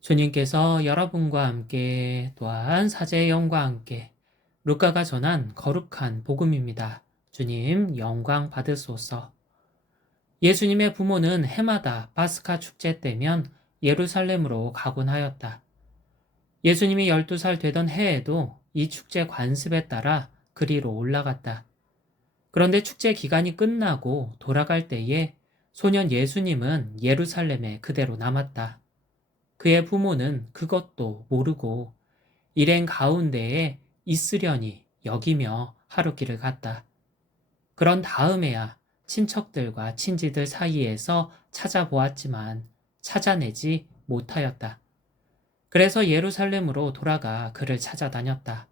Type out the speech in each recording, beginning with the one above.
주님께서 여러분과 함께 또한 사제의 영과 함께 루카가 전한 거룩한 복음입니다. 주님 영광 받으소서. 예수님의 부모는 해마다 파스카 축제 때면 예루살렘으로 가곤 하였다. 예수님이 12살 되던 해에도 이 축제 관습에 따라 그리로 올라갔다. 그런데 축제 기간이 끝나고 돌아갈 때에 소년 예수님은 예루살렘에 그대로 남았다. 그의 부모는 그것도 모르고 일행 가운데에 있으려니 여기며 하루길을 갔다. 그런 다음에야 친척들과 친지들 사이에서 찾아보았지만 찾아내지 못하였다. 그래서 예루살렘으로 돌아가 그를 찾아다녔다.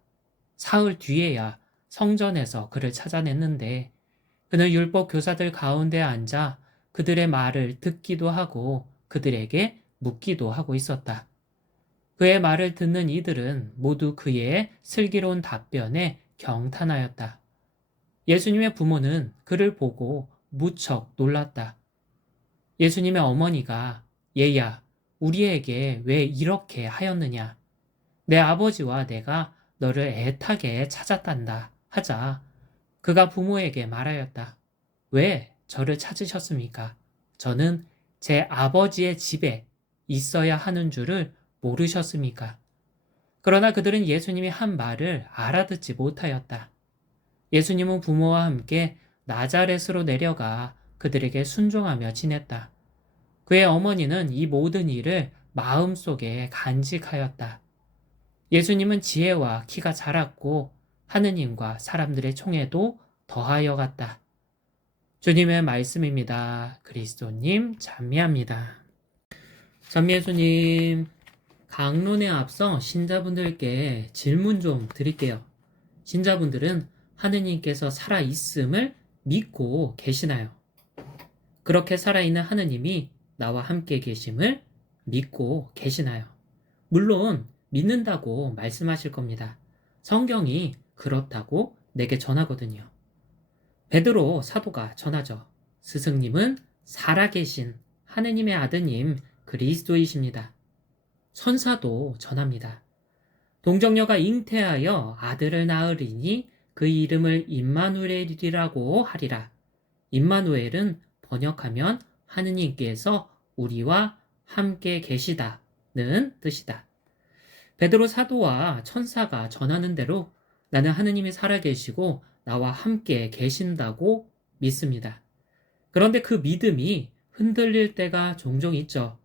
사흘 뒤에야 성전에서 그를 찾아냈는데 그는 율법 교사들 가운데 앉아 그들의 말을 듣기도 하고 그들에게 묻기도 하고 있었다. 그의 말을 듣는 이들은 모두 그의 슬기로운 답변에 경탄하였다. 예수님의 부모는 그를 보고 무척 놀랐다. 예수님의 어머니가 얘야, 우리에게 왜 이렇게 하였느냐? 내 아버지와 내가 너를 애타게 찾았단다 하자 그가 부모에게 말하였다. 왜 저를 찾으셨습니까? 저는 제 아버지의 집에 있어야 하는 줄을 모르셨습니까? 그러나 그들은 예수님이 한 말을 알아듣지 못하였다. 예수님은 부모와 함께 나자렛으로 내려가 그들에게 순종하며 지냈다. 그의 어머니는 이 모든 일을 마음속에 간직하였다. 예수님은 지혜와 키가 자랐고 하느님과 사람들의 총애도 더하여 갔다. 주님의 말씀입니다. 그리스도님 찬미합니다. 찬미 예수님, 강론에 앞서 신자분들께 질문 좀 드릴게요. 신자분들은 하느님께서 살아있음을 믿고 계시나요? 그렇게 살아있는 하느님이 나와 함께 계심을 믿고 계시나요? 물론 믿는다고 말씀하실 겁니다. 성경이 그렇다고 내게 전하거든요. 베드로 사도가 전하죠. 스승님은 살아계신 하느님의 아드님 그리스도이십니다. 선사도 전합니다. 동정녀가 잉태하여 아들을 낳으리니 그 이름을 임마누엘이라고 하리라. 임마누엘은 번역하면 하느님께서 우리와 함께 계시다는 뜻이다. 베드로 사도와 천사가 전하는 대로 나는 하느님이 살아계시고 나와 함께 계신다고 믿습니다. 그런데 그 믿음이 흔들릴 때가 종종 있죠.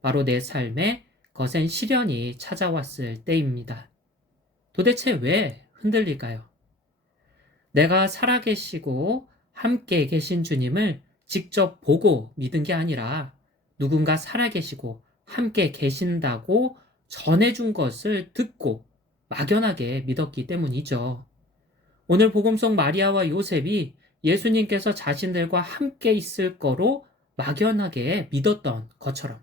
바로 내 삶에 거센 시련이 찾아왔을 때입니다. 도대체 왜 흔들릴까요? 내가 살아계시고 함께 계신 주님을 직접 보고 믿은 게 아니라 누군가 살아계시고 함께 계신다고 전해준 것을 듣고 막연하게 믿었기 때문이죠. 오늘 복음 속 마리아와 요셉이 예수님께서 자신들과 함께 있을 거로 막연하게 믿었던 것처럼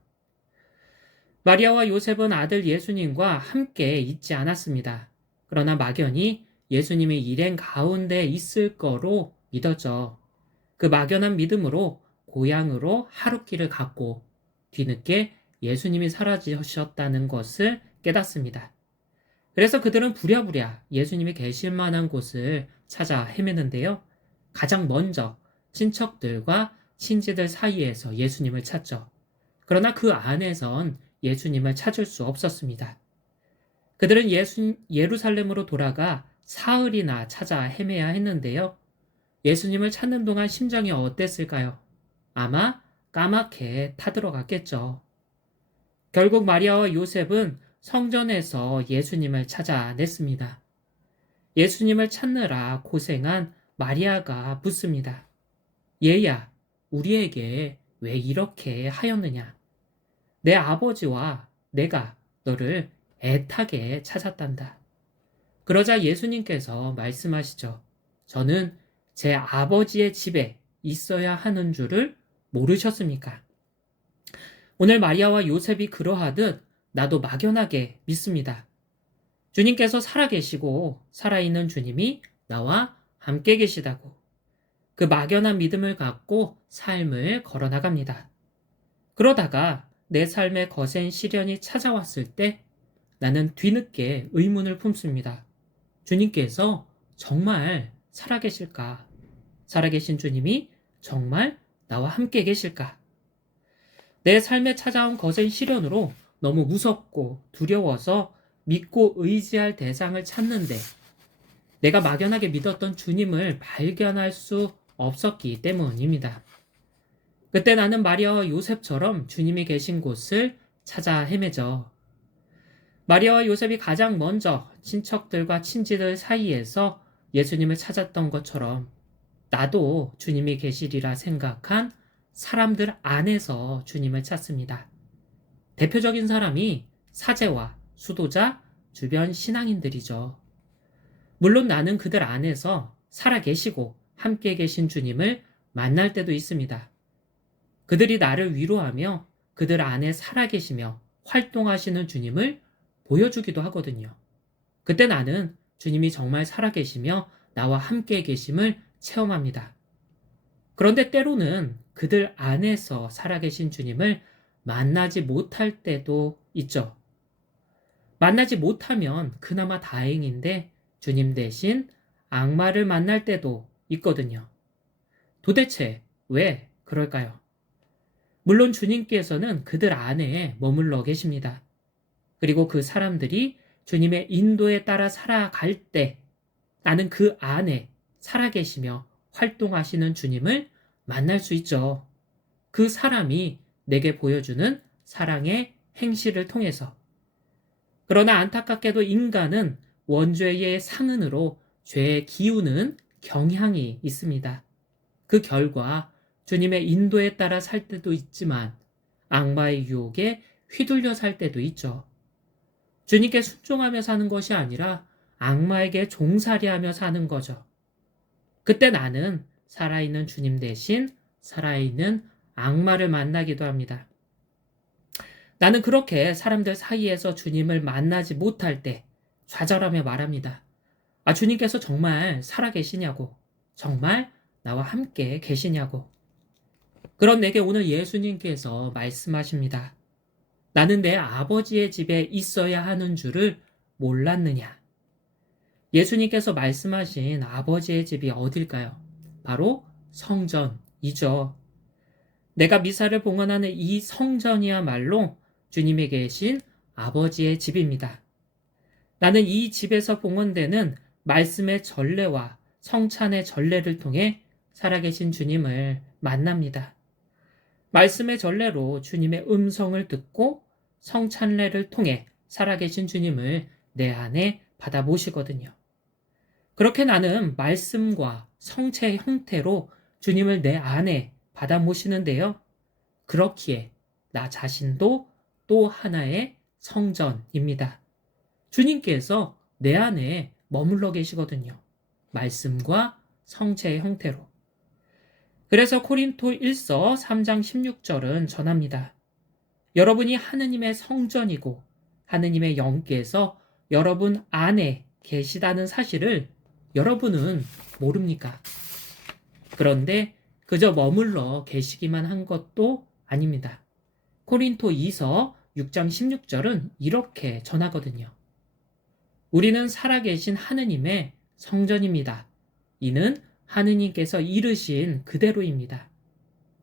마리아와 요셉은 아들 예수님과 함께 있지 않았습니다. 그러나 막연히 예수님의 일행 가운데 있을 거로 믿었죠. 그 막연한 믿음으로 고향으로 하룻길을 갔고 뒤늦게 예수님이 사라지셨다는 것을 깨닫습니다. 그래서 그들은 부랴부랴 예수님이 계실 만한 곳을 찾아 헤매는데요. 가장 먼저 친척들과 친지들 사이에서 예수님을 찾죠. 그러나 그 안에선 예수님을 찾을 수 없었습니다. 그들은 예루살렘으로 돌아가 사흘이나 찾아 헤매야 했는데요. 예수님을 찾는 동안 심정이 어땠을까요? 아마 까맣게 타들어갔겠죠. 결국 마리아와 요셉은 성전에서 예수님을 찾아냈습니다. 예수님을 찾느라 고생한 마리아가 묻습니다. 얘야, 우리에게 왜 이렇게 하였느냐? 내 아버지와 내가 너를 애타게 찾았단다. 그러자 예수님께서 말씀하시죠. 저는 제 아버지의 집에 있어야 하는 줄을 모르셨습니까? 오늘 마리아와 요셉이 그러하듯 나도 막연하게 믿습니다. 주님께서 살아계시고 살아있는 주님이 나와 함께 계시다고. 그 막연한 믿음을 갖고 삶을 걸어나갑니다. 그러다가 내 삶에 거센 시련이 찾아왔을 때 나는 뒤늦게 의문을 품습니다. 주님께서 정말 살아계실까? 살아계신 주님이 정말 나와 함께 계실까? 내 삶에 찾아온 거센 시련으로 너무 무섭고 두려워서 믿고 의지할 대상을 찾는데 내가 막연하게 믿었던 주님을 발견할 수 없었기 때문입니다. 그때 나는 마리아와 요셉처럼 주님이 계신 곳을 찾아 헤매죠. 마리아와 요셉이 가장 먼저 친척들과 친지들 사이에서 예수님을 찾았던 것처럼 나도 주님이 계시리라 생각한 사람들 안에서 주님을 찾습니다. 대표적인 사람이 사제와 수도자, 주변 신앙인들이죠. 물론 나는 그들 안에서 살아계시고 함께 계신 주님을 만날 때도 있습니다. 그들이 나를 위로하며 그들 안에 살아계시며 활동하시는 주님을 보여주기도 하거든요. 그때 나는 주님이 정말 살아계시며 나와 함께 계심을 체험합니다. 그런데 때로는 그들 안에서 살아계신 주님을 만나지 못할 때도 있죠. 만나지 못하면 그나마 다행인데 주님 대신 악마를 만날 때도 있거든요. 도대체 왜 그럴까요? 물론 주님께서는 그들 안에 머물러 계십니다. 그리고 그 사람들이 주님의 인도에 따라 살아갈 때 나는 그 안에 살아계시며 활동하시는 주님을 만날 수 있죠. 그 사람이 내게 보여주는 사랑의 행실을 통해서. 그러나 안타깝게도 인간은 원죄의 상흔으로 죄에 기우는 경향이 있습니다. 그 결과 주님의 인도에 따라 살 때도 있지만 악마의 유혹에 휘둘려 살 때도 있죠. 주님께 순종하며 사는 것이 아니라 악마에게 종살이하며 사는 거죠. 그때 나는 살아있는 주님 대신 살아있는 악마를 만나기도 합니다. 나는 그렇게 사람들 사이에서 주님을 만나지 못할 때 좌절하며 말합니다. 아, 주님께서 정말 살아계시냐고, 정말 나와 함께 계시냐고. 그런 내게 오늘 예수님께서 말씀하십니다. 나는 내 아버지의 집에 있어야 하는 줄을 몰랐느냐. 예수님께서 말씀하신 아버지의 집이 어딜까요? 바로 성전이죠. 내가 미사를 봉헌하는 이 성전이야말로 주님이 계신 아버지의 집입니다. 나는 이 집에서 봉헌되는 말씀의 전례와 성찬의 전례를 통해 살아계신 주님을 만납니다. 말씀의 전례로 주님의 음성을 듣고 성찬례를 통해 살아계신 주님을 내 안에 받아 모시거든요. 그렇게 나는 말씀과 성체의 형태로 주님을 내 안에 받아 모시는데요. 그렇기에 나 자신도 또 하나의 성전입니다. 주님께서 내 안에 머물러 계시거든요. 말씀과 성체의 형태로. 그래서 코린토 1서 3장 16절은 전합니다. 여러분이 하느님의 성전이고 하느님의 영께서 여러분 안에 계시다는 사실을 여러분은 모릅니까? 그런데 그저 머물러 계시기만 한 것도 아닙니다. 코린토 2서 6장 16절은 이렇게 전하거든요. 우리는 살아계신 하느님의 성전입니다. 이는 하느님께서 이르신 그대로입니다.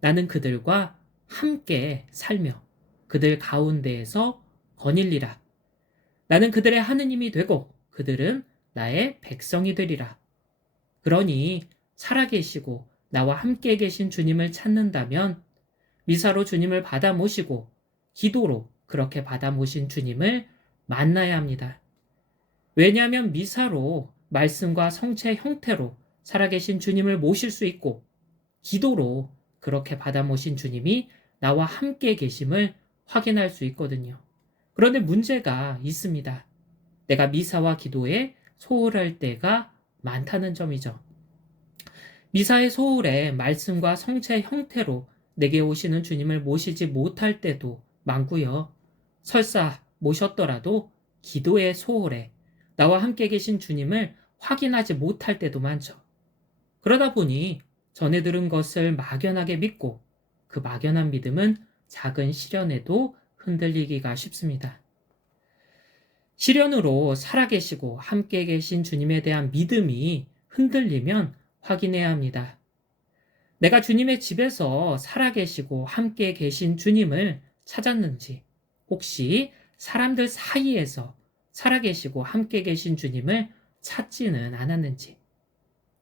나는 그들과 함께 살며 그들 가운데에서 거닐리라. 나는 그들의 하느님이 되고 그들은 나의 백성이 되리라. 그러니 살아계시고 나와 함께 계신 주님을 찾는다면 미사로 주님을 받아 모시고 기도로 그렇게 받아 모신 주님을 만나야 합니다. 왜냐하면 미사로 말씀과 성체 형태로 살아계신 주님을 모실 수 있고 기도로 그렇게 받아 모신 주님이 나와 함께 계심을 확인할 수 있거든요. 그런데 문제가 있습니다. 내가 미사와 기도에 소홀할 때가 많다는 점이죠. 미사의 소홀에 말씀과 성체 형태로 내게 오시는 주님을 모시지 못할 때도 많고요. 설사 모셨더라도 기도의 소홀에 나와 함께 계신 주님을 확인하지 못할 때도 많죠. 그러다 보니 전해 들은 것을 막연하게 믿고 그 막연한 믿음은 작은 시련에도 흔들리기가 쉽습니다. 시련으로 살아계시고 함께 계신 주님에 대한 믿음이 흔들리면 확인해야 합니다. 내가 주님의 집에서 살아계시고 함께 계신 주님을 찾았는지, 혹시 사람들 사이에서 살아계시고 함께 계신 주님을 찾지는 않았는지,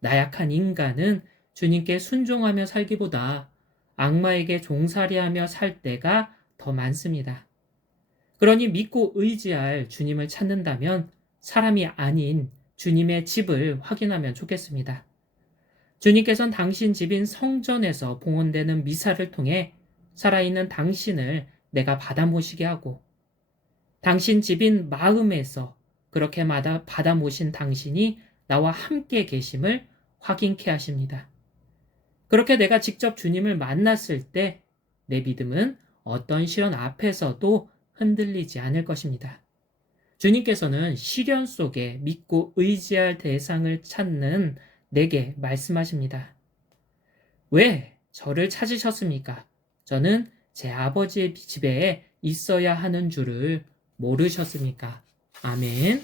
나약한 인간은 주님께 순종하며 살기보다 악마에게 종살이하며 살 때가 더 많습니다. 그러니 믿고 의지할 주님을 찾는다면 사람이 아닌 주님의 집을 확인하면 좋겠습니다. 주님께서는 당신 집인 성전에서 봉헌되는 미사를 통해 살아있는 당신을 내가 받아 모시게 하고, 당신 집인 마음에서 그렇게 받아 모신 당신이 나와 함께 계심을 확인케 하십니다. 그렇게 내가 직접 주님을 만났을 때 내 믿음은 어떤 시련 앞에서도 흔들리지 않을 것입니다. 주님께서는 시련 속에 믿고 의지할 대상을 찾는 내게 말씀하십니다. 왜 저를 찾으셨습니까? 저는 제 아버지의 집에 있어야 하는 줄을 모르셨습니까? 아멘.